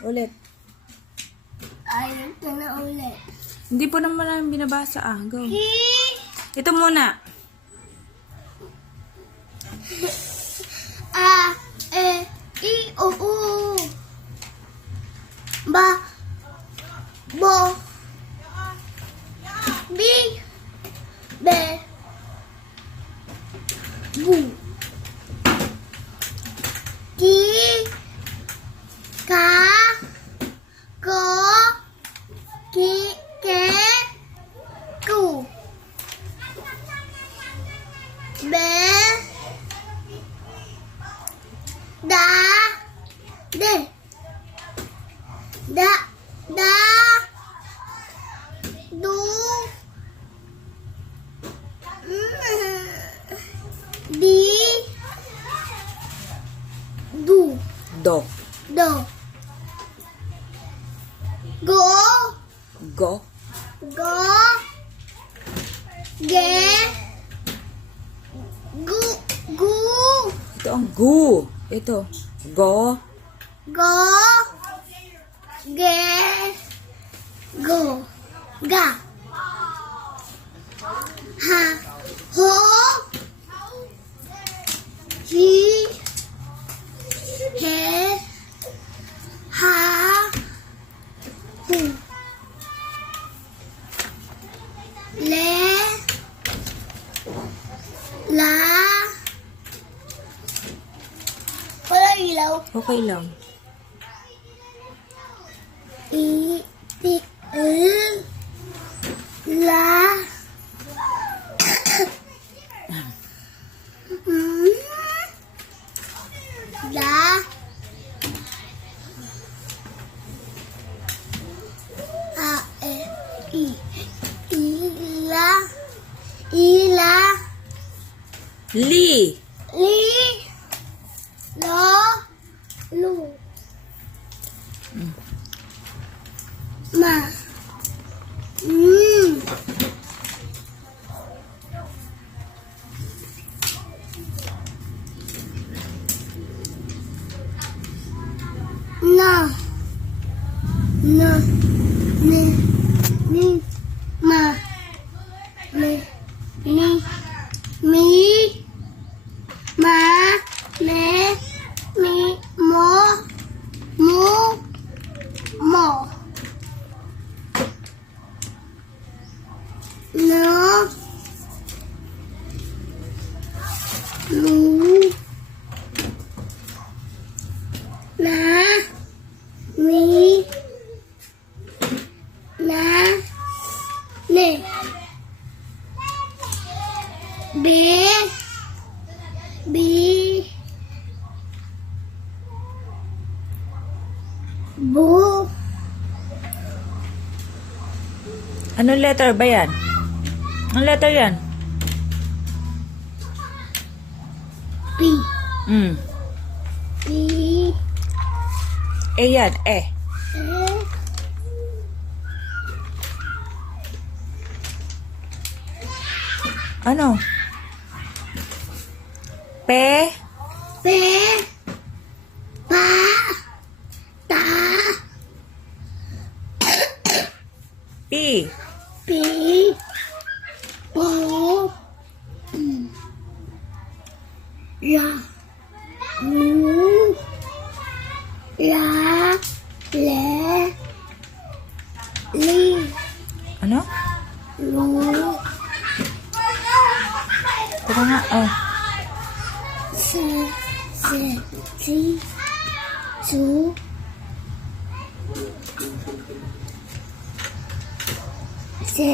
Ulit. Ay, ito na ulit. Hindi po naman namin binabasa ah. Go. Hi. Ito muna. A, E, I, O, U. Ba, bo, bi, be, bu. Ki, ka, ko, ki, ke, ku. Be, da, de, da, du, di, du, Do. do, go, Go. go, ge, gu, gu, Ito ang gu. Ito. Go. go, ge, go, ga, ha, ho, hi, he, ha, hu, le, la, wala ilaw. Okay lang. I, ti, la, la, a, e, i, la, ila, Li. li, lo, lu, ma, na, ni, ma, me, ni, mi, ma, me, mi, mo, mu, mo, no, lu, na, mi, na, ne, be, bi, bu, Anong letter ba yan? Anong letter yan? pi, pi, E yan. E. Ano? Pe. pe, pa, ta, Pi. pi, po, la, lu, la, le, li, Ano? lu, Teka nga. Oh. se, si, su, se,